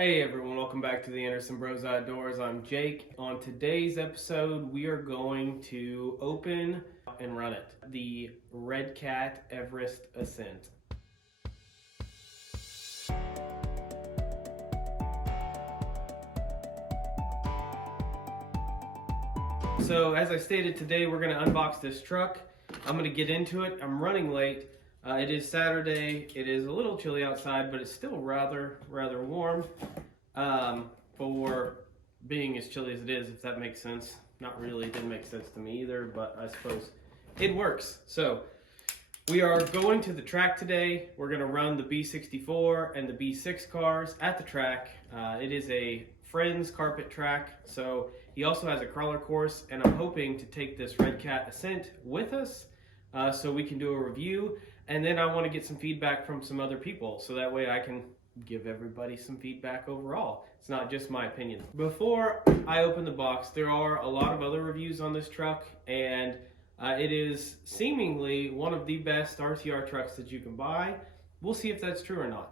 Hey everyone, welcome back to the Anderson Bros Outdoors. I'm Jake. On today's episode, we are going to open and run it, the Redcat Ascent. So as I stated, today we're going to unbox this truck. I'm going to get into it. I'm running late. It is Saturday. It is a little chilly outside, but it's still rather warm for being as chilly as it is, if that makes sense. Not really, it didn't make sense to me either, but I suppose it works. So we are going to the track today. We're going to run the B64 and the B6 cars at the track. It is a friend's carpet track, so he also has a crawler course, and I'm hoping to take this Redcat Ascent with us so we can do a review. And then I want to get some feedback from some other people, so that way I can give everybody some feedback overall. It's not just my opinion. Before I open the box, there are a lot of other reviews on this truck, and it is seemingly one of the best RTR trucks that you can buy. We'll see if that's true or not.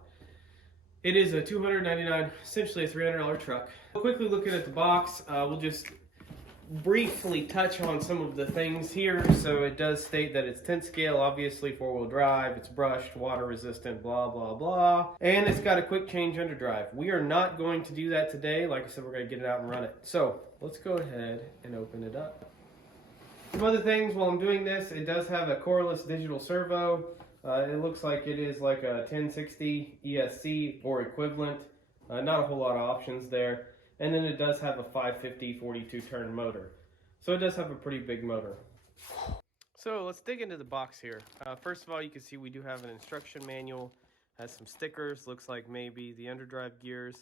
It is a $299, essentially a $300 truck. Quickly looking at the box, we'll just briefly touch on some of the things here. So it does state that it's 10 scale, obviously 4-wheel drive, it's brushed, water resistant, blah blah blah, and it's got a quick change underdrive. We are not going to do that today. Like I said, we're going to get it out and run it. So let's go ahead and open it up. Some other things while I'm doing this, it does have a coreless digital servo. It looks like it is like a 1060 ESC or equivalent. Not a whole lot of options there. And then it does have a 550 42 turn motor. So it does have a pretty big motor. So let's dig into the box here. First of all, you can see we do have an instruction manual. Has some stickers, looks like maybe the underdrive gears,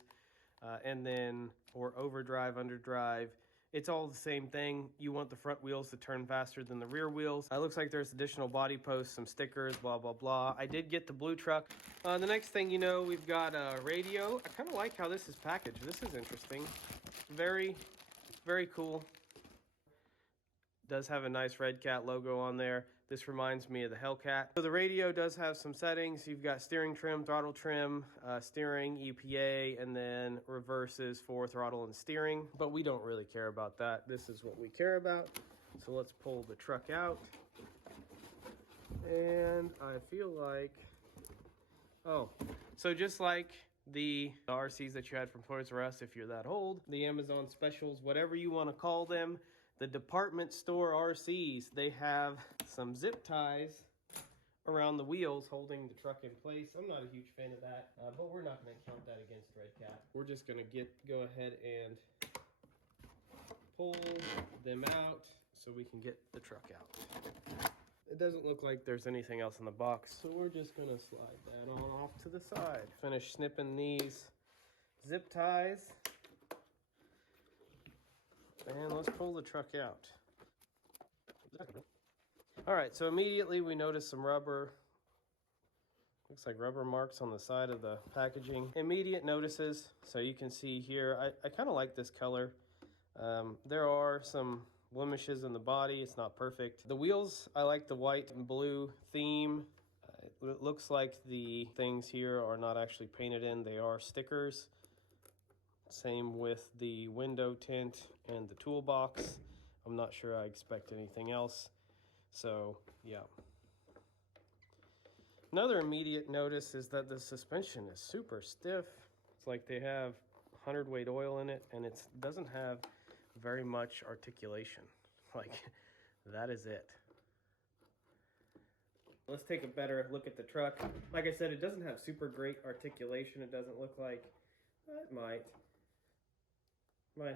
and then or overdrive, underdrive. It's all the same thing. You want the front wheels to turn faster than the rear wheels. It looks like there's additional body posts, some stickers, blah, blah, blah. I did get the blue truck. The next thing you know, we've got a radio. I kind of like how this is packaged. This is interesting. Very cool. Does have a nice Redcat logo on there. This reminds me of the Hellcat. So the radio does have some settings. You've got steering trim, throttle trim, steering, EPA, and then reverses for throttle and steering. But we don't really care about that. This is what we care about. So let's pull the truck out. And I feel like, so just like the RCs that you had from Toys R Us, if you're that old, the Amazon specials, whatever you want to call them, the department store RCs, they have some zip ties around the wheels holding the truck in place. I'm not a huge fan of that, but we're not going to count that against Redcat. We're just going to go ahead and pull them out so we can get the truck out. It doesn't look like there's anything else in the box, so we're just going to slide that on off to the side. Finish snipping these zip ties. And let's pull the truck out. All right, so immediately we notice some rubber. Looks like rubber marks on the side of the packaging. Immediate notices, so you can see here, I kind of like this color. There are some blemishes in the body. It's not perfect. The wheels, I like the white and blue theme. It looks like the things here are not actually painted in. They are stickers. Same with the window tint and the toolbox. I'm not sure I expect anything else. So, yeah. Another immediate notice is that the suspension is super stiff. It's like they have 100-weight oil in it, and it doesn't have very much articulation. Like, that is it. Let's take a better look at the truck. Like I said, it doesn't have super great articulation. It doesn't look like, it might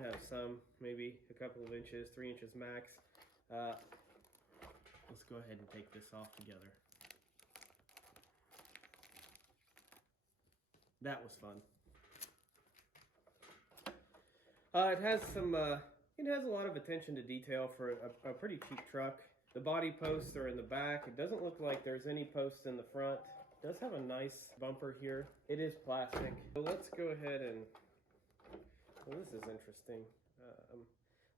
have some, maybe a couple of inches, 3 inches max. Let's go ahead and take this off together. That was fun. It has a lot of attention to detail for a pretty cheap truck. The body posts are in the back. It doesn't look like there's any posts in the front. It does have a nice bumper here. It is plastic. So let's go ahead and, well, this is interesting.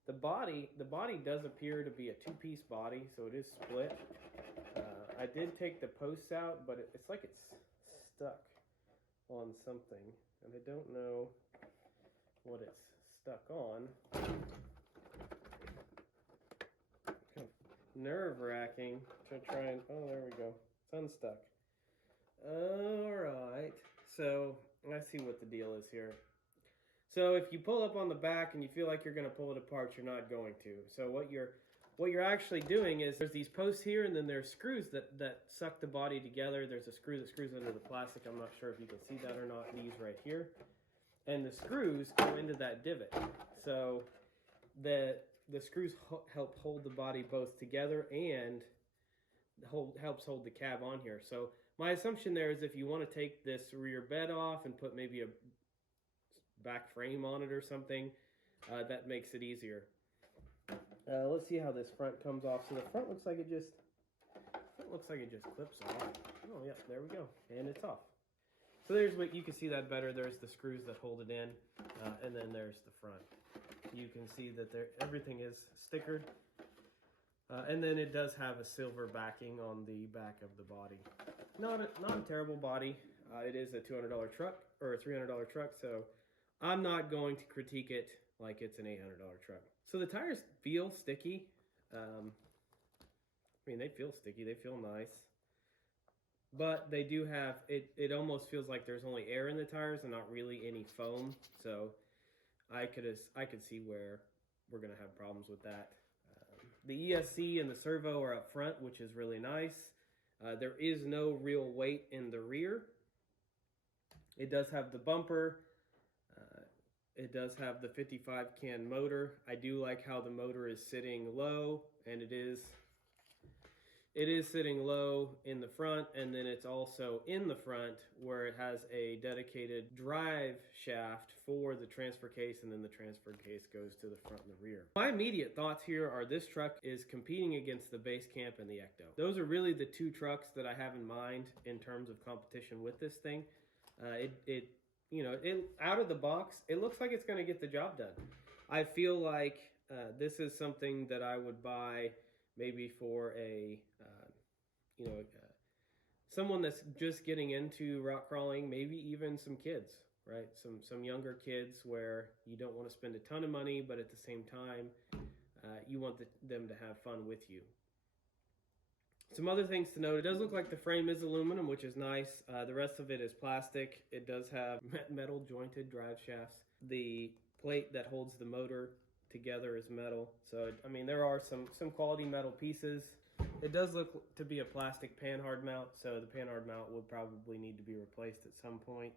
The body does appear to be a two-piece body, so it is split. I did take the posts out, but it's like it's stuck. on something, and I don't know what it's stuck on. Kind of nerve-wracking to try and, oh, there we go. It's unstuck. Alright, so I see what the deal is here. So if you pull up on the back and you feel like you're going to pull it apart, you're not going to. So what you're actually doing is there's these posts here, and then there's screws that suck the body together. There's a screw that screws under the plastic. I'm not sure if you can see that or not. These right here. And the screws go into that divot. So the screws help hold the body both together and helps hold the cab on here. So my assumption there is if you want to take this rear bed off and put maybe a back frame on it or something, that makes it easier. Let's see how this front comes off. So the front looks like it just clips off. Oh yeah, there we go, and it's off. So there's what you can see that better. There's the screws that hold it in, and then there's the front. You can see that everything is stickered, and then it does have a silver backing on the back of the body. Not a terrible body. It is a $200 truck or a $300 truck, so I'm not going to critique it like it's an $800 truck. So the tires feel sticky. I mean, they feel sticky. They feel nice. But they do have, it almost feels like there's only air in the tires and not really any foam. So I could see where we're going to have problems with that. The ESC and the servo are up front, which is really nice. There is no real weight in the rear. It does have the bumper. It does have the 55 can motor. I do like how the motor is sitting low, and it is sitting low in the front, and then it's also in the front where it has a dedicated drive shaft for the transfer case, and then the transfer case goes to the front and the rear. My immediate thoughts here are this truck is competing against the Base Camp and the Ecto. Those are really the two trucks that I have in mind in terms of competition with this thing. Out of the box, it looks like it's going to get the job done. I feel like this is something that I would buy maybe for someone that's just getting into rock crawling, maybe even some kids, right? Some younger kids where you don't want to spend a ton of money, but at the same time, you want them to have fun with you. Some other things to note, it does look like the frame is aluminum, which is nice. The rest of it is plastic. It does have metal jointed drive shafts. The plate that holds the motor together is metal. So, I mean, there are some quality metal pieces. It does look to be a plastic panhard mount, so the panhard mount would probably need to be replaced at some point.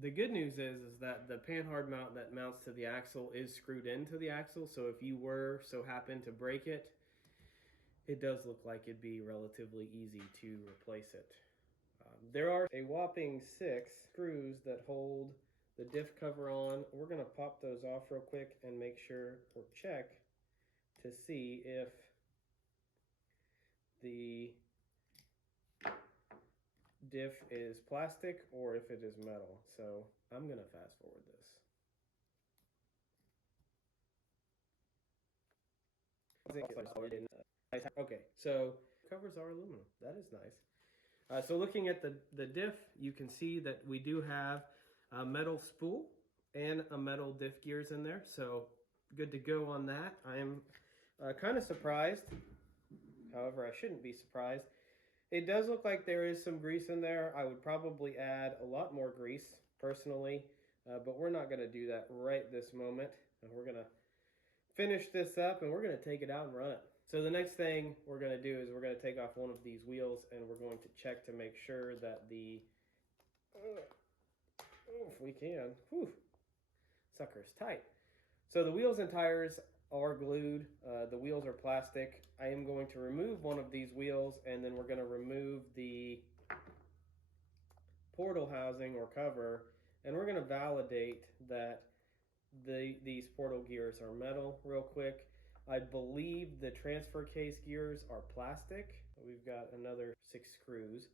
The good news is that the panhard mount that mounts to the axle is screwed into the axle, so if you were so happen to break it, it does look like it'd be relatively easy to replace it. There are a whopping 6 screws that hold the diff cover on. We're going to pop those off real quick and make sure or check to see if the diff is plastic or if it is metal. So I'm going to fast forward this. Okay, so covers are aluminum. That is nice. So looking at the diff, you can see that we do have a metal spool and a metal diff gears in there. So good to go on that. I am kind of surprised. However, I shouldn't be surprised. It does look like there is some grease in there. I would probably add a lot more grease personally, but we're not going to do that right this moment. We're going to finish this up and we're going to take it out and run it. So the next thing we're going to do is we're going to take off one of these wheels and we're going to check to make sure that the, if we can, sucker's tight. So the wheels and tires are glued. The wheels are plastic. I am going to remove one of these wheels and then we're going to remove the portal housing or cover, and we're going to validate that these portal gears are metal real quick. I believe the transfer case gears are plastic. We've got another 6 screws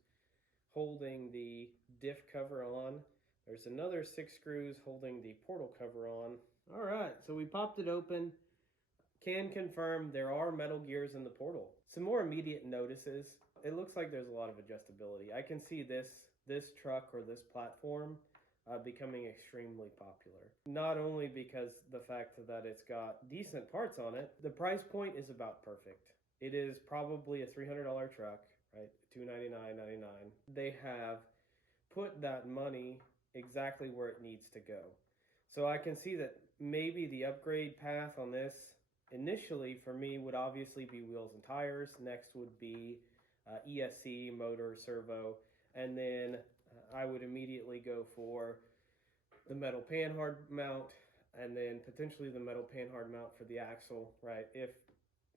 holding the diff cover on. There's another 6 screws holding the portal cover on. All right, so we popped it open. Can confirm there are metal gears in the portal. Some more immediate notices. It looks like there's a lot of adjustability. I can see this this truck or this platform becoming extremely popular. Not only because the fact that it's got decent parts on it, the price point is about perfect. It is probably a $300 truck, right? $299.99. They have put that money exactly where it needs to go. So I can see that maybe the upgrade path on this initially for me would obviously be wheels and tires. Next would be ESC, motor, servo, and then I would immediately go for the metal panhard mount, and then potentially the metal panhard mount for the axle, right?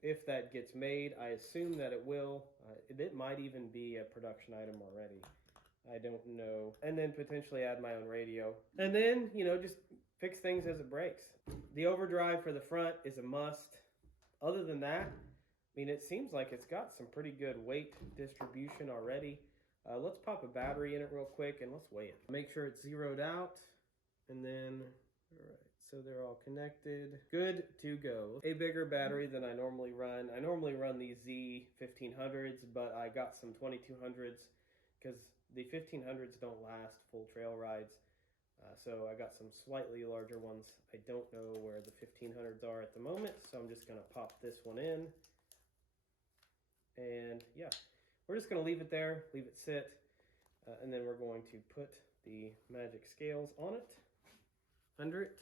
If that gets made, I assume that it will. It might even be a production item already. I don't know. And then potentially add my own radio. And then, you know, just fix things as it breaks. The overdrive for the front is a must. Other than that, I mean, it seems like it's got some pretty good weight distribution already. Let's pop a battery in it real quick and let's weigh it. Make sure it's zeroed out. And then, all right, so they're all connected. Good to go. A bigger battery than I normally run. I normally run these Z1500s, but I got some 2200s because the 1500s don't last full trail rides. So I got some slightly larger ones. I don't know where the 1500s are at the moment, so I'm just gonna pop this one in. And yeah, we're just gonna leave it there, leave it sit, and then we're going to put the magic scales on it, under it,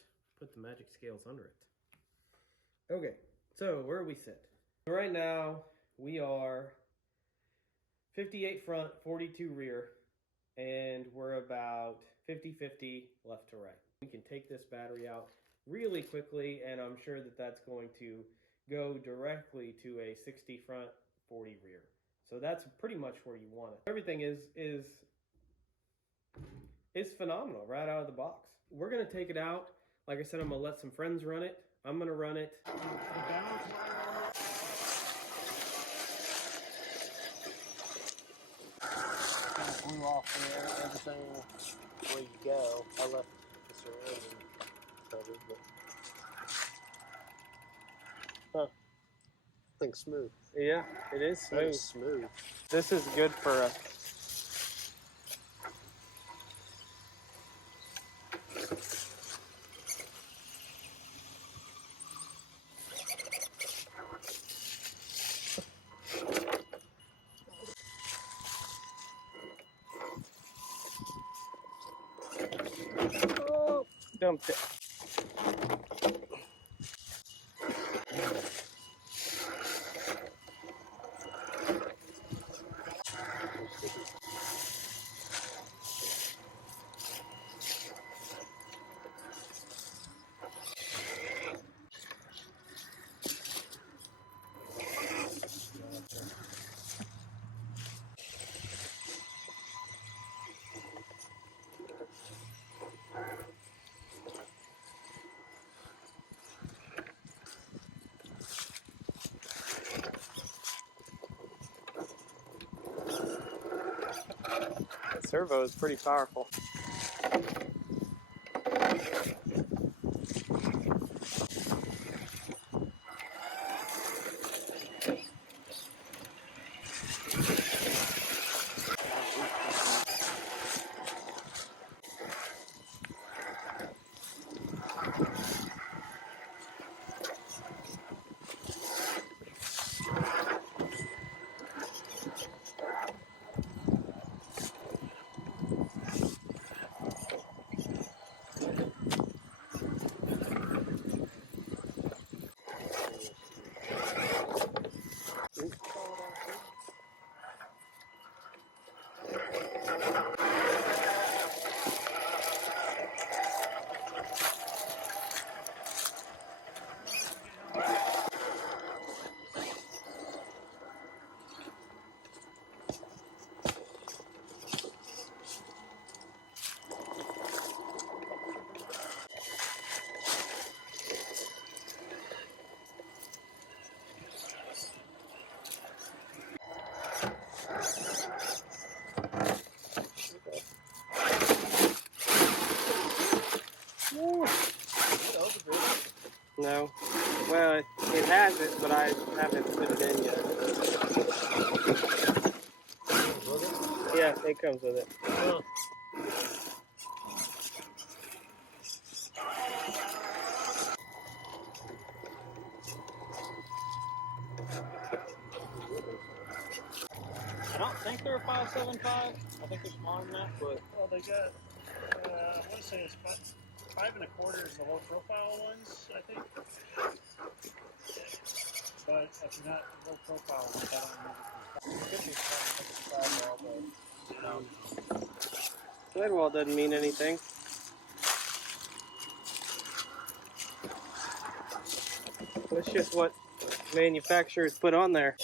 put the magic scales under it. Okay, so where we sit. Right now, we are 58 front, 42 rear, and we're about 50-50 left to right. We can take this battery out really quickly, and I'm sure that that's going to go directly to a 60 front, 40 rear. So that's pretty much where you want it. Everything is phenomenal right out of the box. We're gonna take it out. Like I said, I'm gonna let some friends run it. I'm gonna run it. Blew off there, everything where you go. I left the surrounding covered, but I think smooth. Yeah, it is smooth. That is smooth. This is good for us. Oh, dumped it. The servo is pretty powerful. No. Well, it has it, but I haven't put it in yet. Yeah, Yeah, it comes with it. Oh. I don't think they're 5.75. I think they're smaller than that, but Well, they got, I want to say it's 5.25 is the low profile ones, I think. But if not low profile ones, I don't know. it could be sidewall, but you know. Sidewall doesn't mean anything. That's just what manufacturers put on there.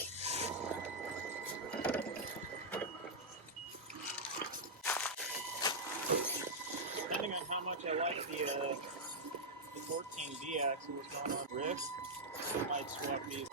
Depending on how much I like the 14B axle that's going on Rift, I might swap these.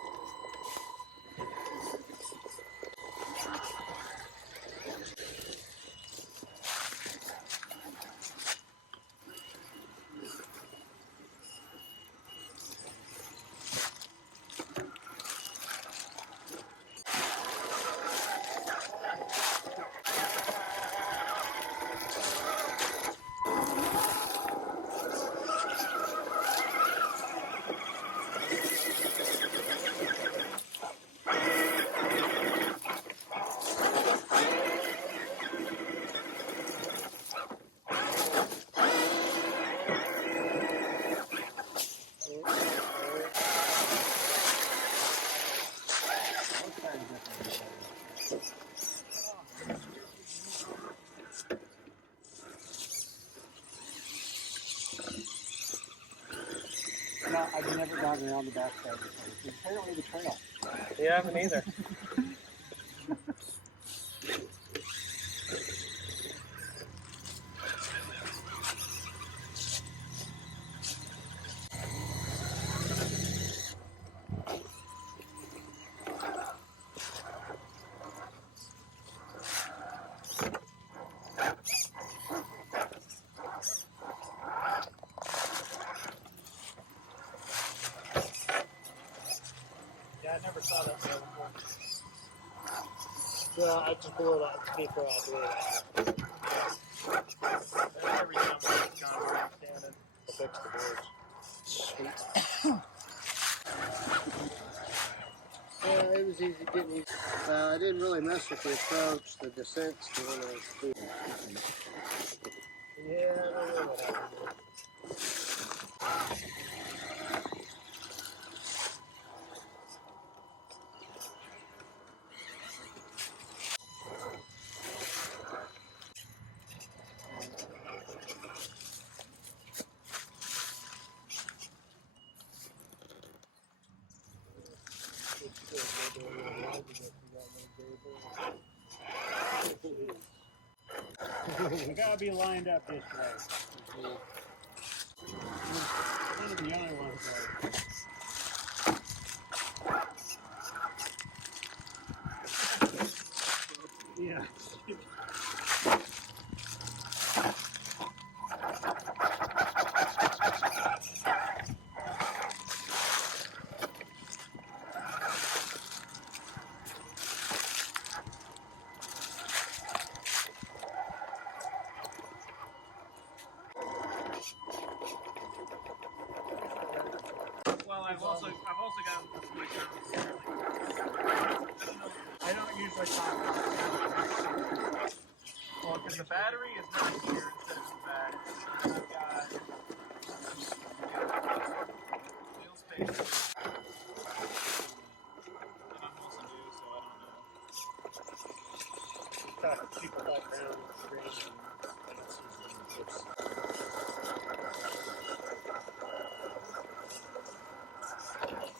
No, I've never gotten around the backside before. It's apparently the trail. Yeah, I haven't either. Yeah, I never saw that trail before. Yeah, I just blew it out. To be fair, I blew it out. Every time I've gone around standing. I fixed the bridge. Sweet. Yeah, it was easy getting easy. I didn't really mess with the approach. The descent's the one I was doing. Yeah, I don't know what happened. We gotta be lined up this way. One of the only ones right. Yeah. Well, I've also got the switch on. I don't usually talk about it. Well, because the battery is not here instead of the back. I've got wheel space. And I'm also new, so I don't know. Talk to people background screen and I don't see things.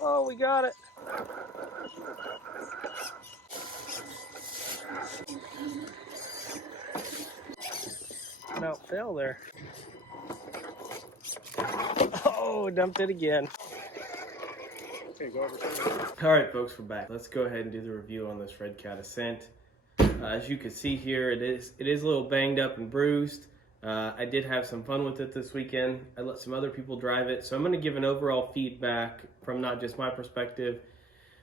Oh, we got it. About fell there. Oh, dumped it again. Okay, go over. All right, folks, we're back. Let's go ahead and do the review on this Redcat Ascent. As you can see here, it is a little banged up and bruised. I did have some fun with it this weekend. I let some other people drive it, so I'm going to give an overall feedback from not just my perspective,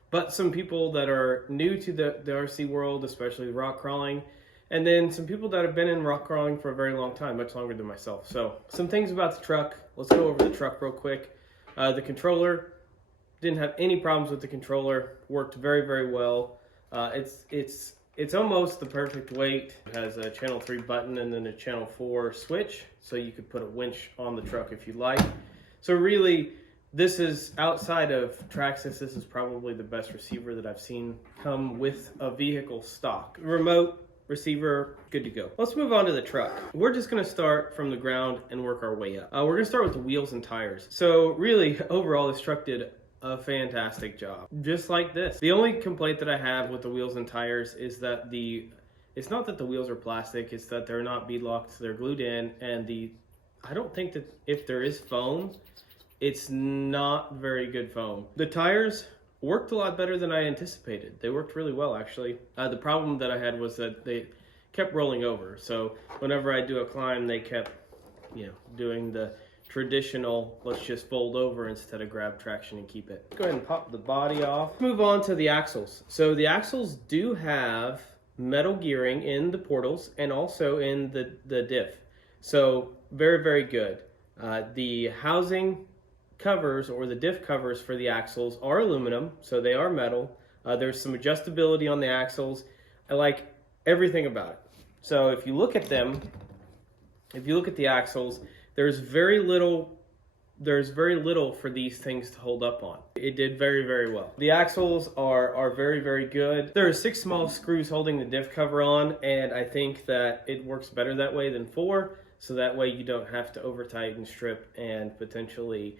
but some people that are new to the RC world, especially rock crawling, and then some people that have been in rock crawling for a very long time, much longer than myself. So some things about the truck. Let's go over the truck real quick. The controller, didn't have any problems with the controller. Worked very, very well. It's almost the perfect weight. It has a channel 3 button and then a channel 4 switch, so you could put a winch on the truck if you like. So really, this is, outside of traxxas, this is probably the best receiver that I've seen come with a vehicle stock. Remote receiver, good to go. Let's move on to the truck. We're just gonna start from the ground and work our way up. We're gonna start with the wheels and tires. So really, overall, this truck did a fantastic job. Just like this. The only complaint that I have with the wheels and tires is that it's not that the wheels are plastic, it's that they're not bead locked, they're glued in, and I don't think that if there is foam, it's not very good foam. The tires worked a lot better than I anticipated. They worked really well, actually. The problem that I had was that they kept rolling over. So whenever I do a climb, they kept, doing the traditional, let's just fold over instead of grab traction and keep it. Go ahead and pop the body off. Move on to the axles. So the axles do have metal gearing in the portals and also in the diff. So very, very good. The housing covers, or the diff covers for the axles, are aluminum, so they are metal. There's some adjustability on the axles. I like everything about it. So if you look at them, if you look at the axles, there's very little for these things to hold up on. It did very, very well. The axles are very, very good. There are 6 small screws holding the diff cover on, and I think that it works better that way than 4, so that way you don't have to over tighten, strip, and potentially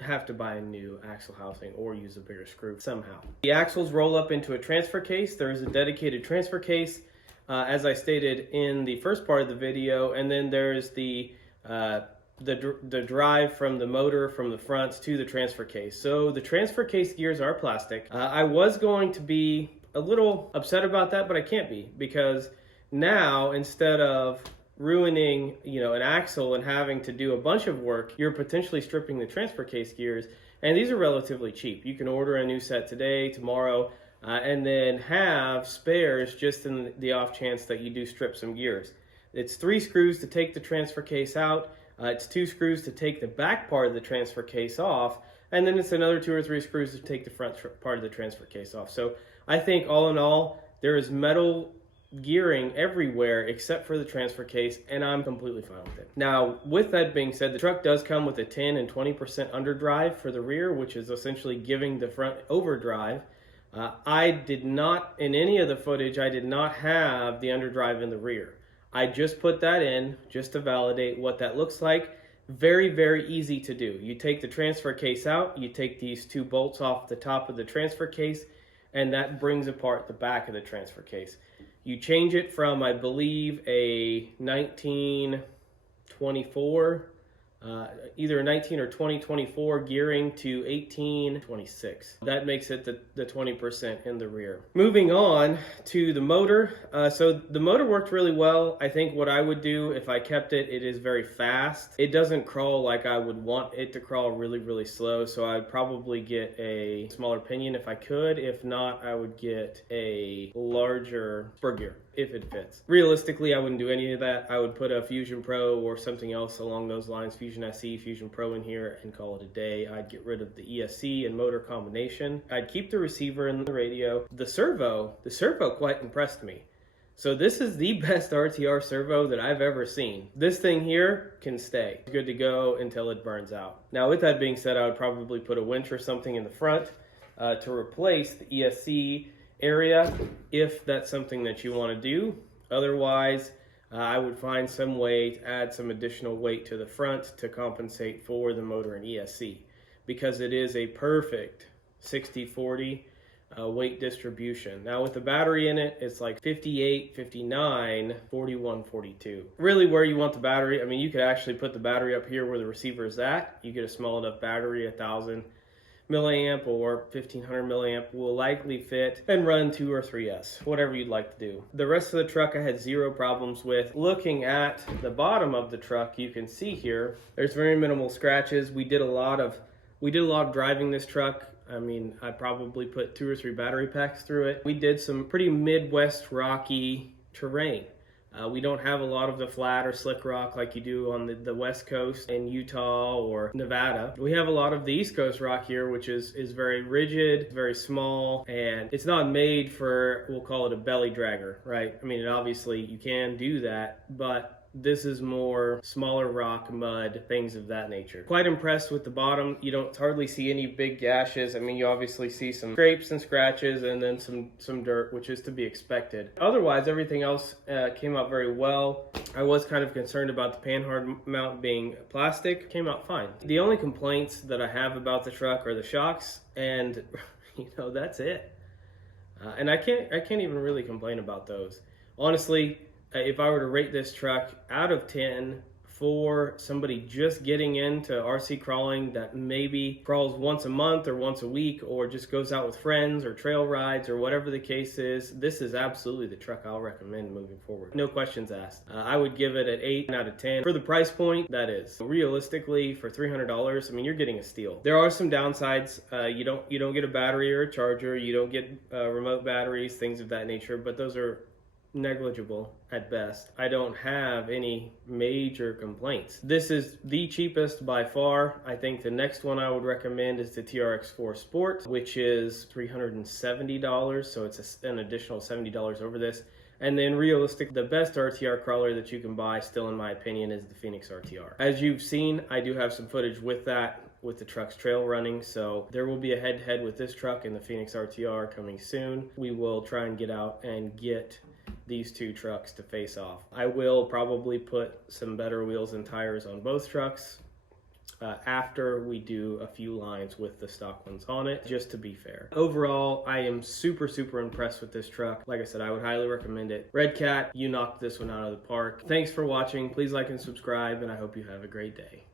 have to buy a new axle housing or use a bigger screw somehow. The axles roll up into a transfer case. There is a dedicated transfer case, as I stated in the first part of the video, and then there's the drive from the motor from the fronts to the transfer case. So the transfer case gears are plastic. I was going to be a little upset about that, but I can't be, because now, instead of ruining an axle and having to do a bunch of work, you're potentially stripping the transfer case gears, and these are relatively cheap. You can order a new set today, tomorrow, and then have spares just in the off chance that you do strip some gears. It's 3 screws to take the transfer case out, it's 2 screws to take the back part of the transfer case off, and then it's another 2 or 3 screws to take the front part of the transfer case off. So I think all in all, there is metal gearing everywhere except for the transfer case, and I'm completely fine with it. Now, with that being said, the truck does come with a 10 and 20% underdrive for the rear, which is essentially giving the front overdrive. I did not, in any of the footage, I did not have the underdrive in the rear. I just put that in just to validate what that looks like. Very, very easy to do. You take the transfer case out, you take these 2 bolts off the top of the transfer case, and that brings apart the back of the transfer case. You change it from, I believe, a 1924, either 19 or 2024 gearing to 1826. That makes it the 20% in the rear. Moving on to the motor. So the motor worked really well. I think what I would do if I kept it, it is very fast. It doesn't crawl like I would want it to crawl, really, really slow. So I'd probably get a smaller pinion if I could. If not, I would get a larger spur gear if it fits. Realistically, I wouldn't do any of that. I would put a Fusion Pro or something else along those lines, Fusion SE, Fusion Pro in here, and call it a day. I'd get rid of the ESC and motor combination. I'd keep the receiver and the radio. The servo quite impressed me. So this is the best RTR servo that I've ever seen. This thing here can stay. It's good to go until it burns out. Now, with that being said, I would probably put a winch or something in the front to replace the ESC area if that's something that you want to do. Otherwise, I would find some way to add some additional weight to the front to compensate for the motor and ESC, because it is a perfect 60-40 weight distribution. Now with the battery in it, it's like 58, 59, 41, 42. Really where you want the battery, I mean, you could actually put the battery up here where the receiver is at. You get a small enough battery, 1000 milliamp or 1500 milliamp will likely fit and run 2 or 3S, whatever you'd like to do. The rest of the truck I had 0 problems with. Looking at the bottom of the truck, you can see here, there's very minimal scratches. We did a lot of driving this truck. I mean, I probably put 2 or 3 battery packs through it. We did some pretty Midwest rocky terrain. We don't have a lot of the flat or slick rock like you do on the West Coast in Utah or Nevada. We have a lot of the East Coast rock here, which is very rigid, very small, and it's not made for, we'll call it a belly dragger, right? I mean, obviously you can do that, but this is more smaller rock, mud, things of that nature. Quite impressed with the bottom. You don't hardly see any big gashes. I mean, you obviously see some scrapes and scratches and then some dirt, which is to be expected. Otherwise, everything else came out very well. I was kind of concerned about the panhard mount being plastic. Came out fine. The only complaints that I have about the truck are the shocks, and that's it. And I can't even really complain about those. Honestly, if I were to rate this truck out of 10 for somebody just getting into RC crawling that maybe crawls once a month or once a week or just goes out with friends or trail rides or whatever the case is, this is absolutely the truck I'll recommend moving forward. No questions asked. I would give it an 8 out of 10. For the price point, that is. Realistically, for $300, I mean, you're getting a steal. There are some downsides. You don't get a battery or a charger. You don't get remote batteries, things of that nature, but those are negligible at best. I don't have any major complaints. This is the cheapest by far. I think the next one I would recommend is the TRX4 Sport, which is $370, so it's an additional $70 over this. And then realistic, the best RTR crawler that you can buy, still in my opinion, is the pheonix RTR. As you've seen, I do have some footage with that, with the truck's trail running, so there will be a head-to-head with this truck and the pheonix RTR coming soon. We will try and get out and get these two trucks to face off. I will probably put some better wheels and tires on both trucks after we do a few lines with the stock ones on it, just to be fair. Overall, I am super impressed with this truck. Like I said, I would highly recommend it. Redcat, you knocked this one out of the park. Thanks for watching. Please like and subscribe, and I hope you have a great day.